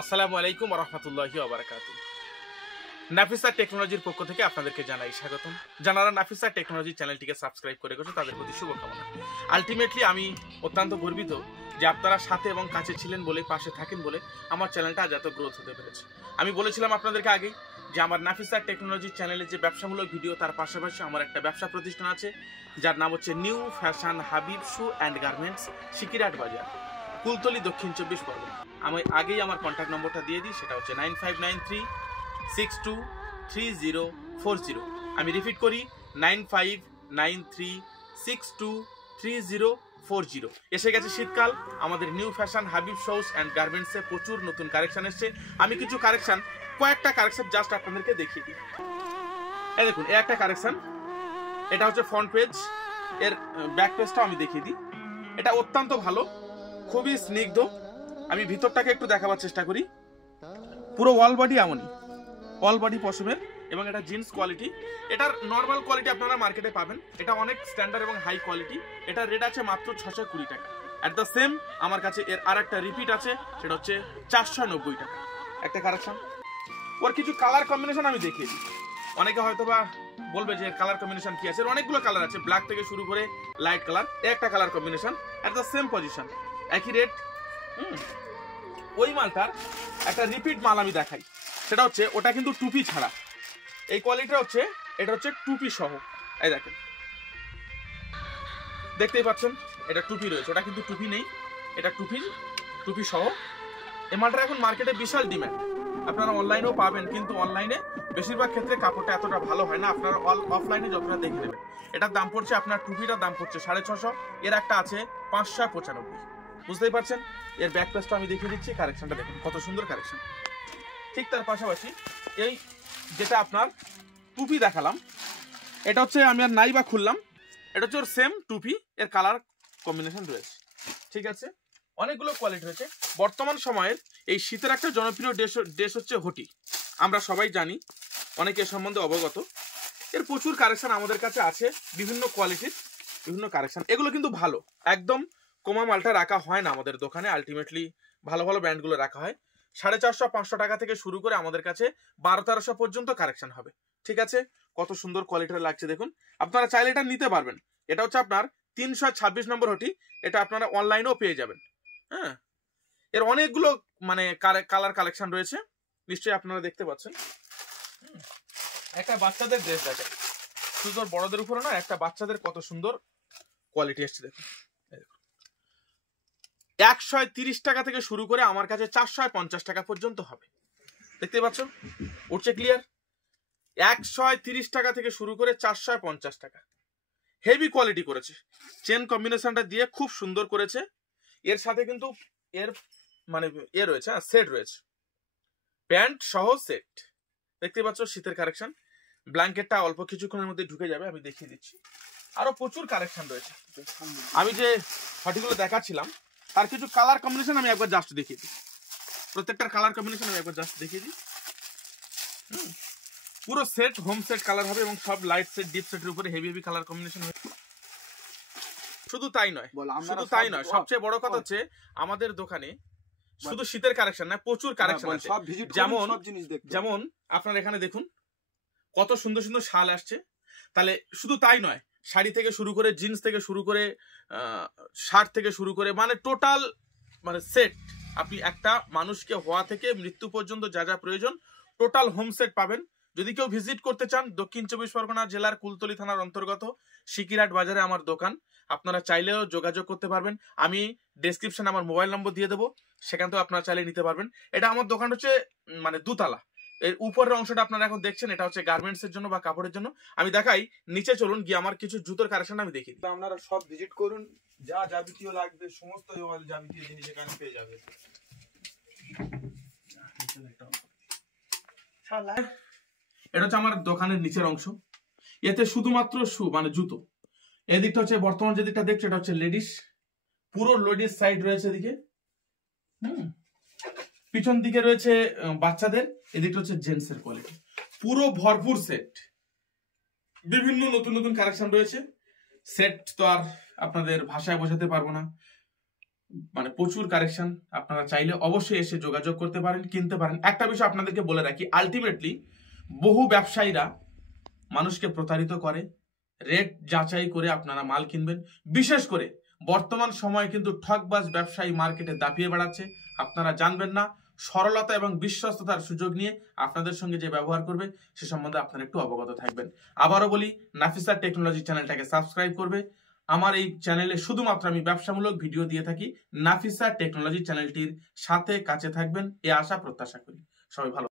আসসালামু আলাইকুম ওয়া রাহমাতুল্লাহি ওয়া বারাকাতুহু। নাফিসা টেকনোলজির পক্ষ থেকে আপনাদেরকে জানাই স্বাগতম। যারা নাফিসা টেকনোলজি চ্যানেলটিকে সাবস্ক্রাইব করে গেছে তাদের প্রতি শুভকামনা। আলটিমেটলি আমি অত্যন্ত গর্বিত যে আপনারা সাথে এবং কাছে ছিলেন বলে, পাশে থাকেন বলে আমার চ্যানেলটা আজ এত গ্রোথ হতে পেরেছে। আমি বলেছিলাম আপনাদেরকে আগেই যে আমার নাফিসা টেকনোলজি চ্যানেলে যে ব্যবসামূলক ভিডিও, তার পাশাপাশি আমার একটা ব্যবসা প্রতিষ্ঠান আছে যার নাম হচ্ছে new fashion Habib shoe and garments, Sikirhat Bazar, Kultali, দক্ষিণ 24 পরগনা। আমি আগেই আমার কন্ট্যাক্ট নম্বরটা দিয়ে দিই, সেটা হচ্ছে 9593623040। আমি রিপিট করি 9593623040। এসে গেছে শীতকাল, আমাদের new fashion Habib shoes and গার্মেন্টসে প্রচুর নতুন কালেকশন এসছে। আমি কিছু কয়েকটা কালেকশন জাস্ট আপনাদেরকে দেখিয়ে দিই। এই দেখুন, এই একটা কালেকশন, এটা হচ্ছে ফ্রন্ট পেজ, এর ব্যাক পেজটাও আমি দেখিয়ে দিই। এটা অত্যন্ত ভালো, খুবই স্নিগ্ধ। আমি ভিতরটাকে একটু দেখাবার চেষ্টা করি। পুরো অল বডি এমনই, অল বডি পশমের, এবং এটা জিন্স কোয়ালিটি। এটার নর্মাল কোয়ালিটি আপনারা মার্কেটে পাবেন, এটা অনেক স্ট্যান্ডার্ড এবং হাই কোয়ালিটি। এটার রেট আছে মাত্র 620 টাকা। অ্যাট দ্য সেম আমার কাছে এর আর একটা রিপিট আছে, সেটা হচ্ছে 490 টাকা। একটা কালেকশন, ওর কিছু কালার কম্বিনেশন আমি দেখিয়ে দিই। অনেকে হয়তো বা বলবে যে কালার কম্বিনেশন কি আছে। অনেকগুলো কালার আছে, ব্ল্যাক থেকে শুরু করে লাইট কালার। একটা colour combination, at the same position, একই রেট। ওই মালটার একটা রিপিট মাল আমি দেখাই, সেটা হচ্ছে ওটা কিন্তু টুপি ছাড়া। এই কোয়ালিটিটা হচ্ছে, এটা হচ্ছে টুপি সহ। এই দেখেন, দেখতেই পাচ্ছেন এটা টুপি রয়েছে, ওটা কিন্তু টুপি নেই, এটা টুপি সহ। এই মালটা এখন মার্কেটে বিশাল ডিমান্ড। আপনারা অনলাইনেও পাবেন, কিন্তু অনলাইনে বেশিরভাগ ক্ষেত্রে কাপড়টা এতটা ভালো হয় না। আপনারা অফলাইনে যতটা দেখে নেবেন। এটার দাম পড়ছে, আপনার টুপিটার দাম পড়ছে 650। এর একটা আছে 595। বুঝতেই পারছেন। এর ব্যাক পেজটা আমি দেখিয়ে দিচ্ছি, কালেকশনটা দেখুন কত সুন্দর কালেকশন। ঠিক তার পাশাপাশি এই যেটা আপনার টুপি দেখালাম, এটা হচ্ছে আমি আর নাই বা খুললাম, এটা হচ্ছে ওর সেম টুপি, এর কালার কম্বিনেশন রয়েছে। ঠিক আছে, অনেকগুলো কোয়ালিটি রয়েছে। বর্তমান সময়ের এই শীতের একটা জনপ্রিয় ড্রেস হচ্ছে হুডি। আমরা সবাই জানি, অনেকে এ সম্বন্ধে অবগত। এর প্রচুর কালেকশন আমাদের কাছে আছে, বিভিন্ন কোয়ালিটির বিভিন্ন কালেকশন। এগুলো কিন্তু ভালো, একদম কমা মালটা রাখা হয় না আমাদের দোকানে। আলটিমেটলি ভালো ভালো ব্র্যান্ডগুলো রাখা হয়। 450-500 টাকা থেকে শুরু করে আমাদের কাছে 1200-1300 পর্যন্ত কালেকশন হবে। ঠিক আছে, কত সুন্দর কোয়ালিটির লাগছে দেখুন। আপনারা চাইলে এটা নিতে পারবেন। এটা হচ্ছে আপনার 326 নম্বর হুডি। এটা আপনারা অনলাইনেও পেয়ে যাবেন। হ্যাঁ, এর অনেকগুলো মানে কালার কালেকশন রয়েছে, নিশ্চয়ই আপনারা দেখতে পাচ্ছেন। একটা বাচ্চাদের ড্রেস দেখেন, শুধু বড়দের উপরে না, একটা বাচ্চাদের কত সুন্দর কোয়ালিটি এসছে দেখুন। 130 টাকা থেকে শুরু করে আমার কাছে 450 টাকা পর্যন্ত হবে। দেখতে পাচ্ছ, উঠছে ক্লিয়ার। 130 টাকা থেকে শুরু করে 450 টাকা। হেভি কোয়ালিটি করেছে, চেন কম্বিনেশনটা দিয়ে খুব সুন্দর করেছে। এর সাথে কিন্তু এর মানে রয়েছে, সেট রয়েছে, প্যান্ট সহ সেট। দেখতে পাচ্ছ শীতের কালেকশন। ব্ল্যাঙ্কেটটা অল্প কিছুক্ষণের মধ্যে ঢুকে যাবে, আমি দেখিয়ে দিচ্ছি। আরো প্রচুর কালেকশন রয়েছে। আমি যে হটিগুলো দেখাচ্ছিলাম তার কিছু কালার কম্বিনেশন আমি একবার জাস্ট দেখিয়ে দিই। প্রত্যেকটার কালার কম্বিনেশন আমি একবার জাস্ট দেখিয়ে দিই। পুরো সেট হোম সেট কালার হবে, এবং সব লাইট সেট ডিপ সেটের উপরে হেভি হেভি কালার কম্বিনেশন হবে। শুধু তাই নয়, সবচেয়ে বড় কথা হচ্ছে আমাদের দোকানে শুধু শীতের কালেকশন না, প্রচুর কালেকশন আছে। যেমন আপনারা এখানে দেখুন কত সুন্দর সুন্দর শাল আসছে। তাহলে শুধু তাই নয়, শাড়ি থেকে শুরু করে, জিন্স থেকে শুরু করে, শার্ট থেকে শুরু করে, মানে টোটাল মানে সেট। আপনি একটা মানুষকে হওয়া থেকে মৃত্যু পর্যন্ত যা যা প্রয়োজন টোটাল হোম সেট পাবেন। যদি কেউ ভিজিট করতে চান, দক্ষিণ 24 পরগনা জেলার কুলতলি থানার অন্তর্গত সিকিরহাট বাজারে আমার দোকান। আপনারা চাইলেও যোগাযোগ করতে পারবেন। আমি ডেসক্রিপশনে আমার মোবাইল নম্বর দিয়ে দেবো, সেখান থেকে আপনারা চাইলে নিতে পারবেন। এটা আমার দোকান হচ্ছে মানে দুতলা। এর উপরের অংশটা আপনারা এখন দেখছেন, এটা হচ্ছে গার্মেন্টস এর জন্য বা কাপড়ের জন্য। আমি দেখাই, নিচে চলুন গিয়ে আমার কিছু জুতোর কালেকশন আমি দেখি। আপনারা সব ভিজিট করুন, যা যাবতীয় লাগবে সমস্ত যাবতীয় জিনিস এখানে পেয়ে যাবে। এটা হচ্ছে আমার দোকানের নিচের অংশ। এতে শুধুমাত্র শু মানে জুতো। এদিকটা হচ্ছে বর্তমান যে দিকটা দেখছো, এটা হচ্ছে লেডিস, পুরো লেডিস সাইড রয়েছে এদিকে। পিছন দিকে রয়েছে বাচ্চাদের, এদিকটা হচ্ছে জেন্টস এর কোয়ালিটি। পুরো ভরপুর সেট, বিভিন্ন নতুন নতুন কালেকশন রয়েছে। সেট তো আর আপনাদের ভাষায় বোঝাতে পারবো না। মানে প্রচুর কালেকশন। আপনারা চাইলে অবশ্যই এসে যোগাযোগ করতে পারেন, কিনতে পারেন। একটা বিষয় আপনাদেরকে বলে রাখি, আলটিমেটলি বহু ব্যবসায়ীরা মানুষকে প্রতারিত করে, রেট যাচাই করে আপনারা মাল কিনবেন। বিশেষ করে বর্তমান সময়ে কিন্তু ঠকবাজ ব্যবসায়ী মার্কেটে দাপিয়ে বেড়াচ্ছে, আপনারা জানবেন না। সরলতা এবং বিশ্বস্ততার সুযোগ নিয়ে আপনাদের সঙ্গে যে ব্যবহার করবে সে সম্বন্ধে আপনারা একটু অবগত থাকবেন। আবারও বলি, নাফিসা টেকনোলজি চ্যানেলটাকে সাবস্ক্রাইব করবে। আমার এই চ্যানেলে শুধুমাত্র আমি ব্যবসামূলক ভিডিও দিয়ে থাকি। নাফিসা টেকনোলজি চ্যানেলটির সাথে কাছে থাকবেন এ আশা প্রত্যাশা করি। সবাই ভালো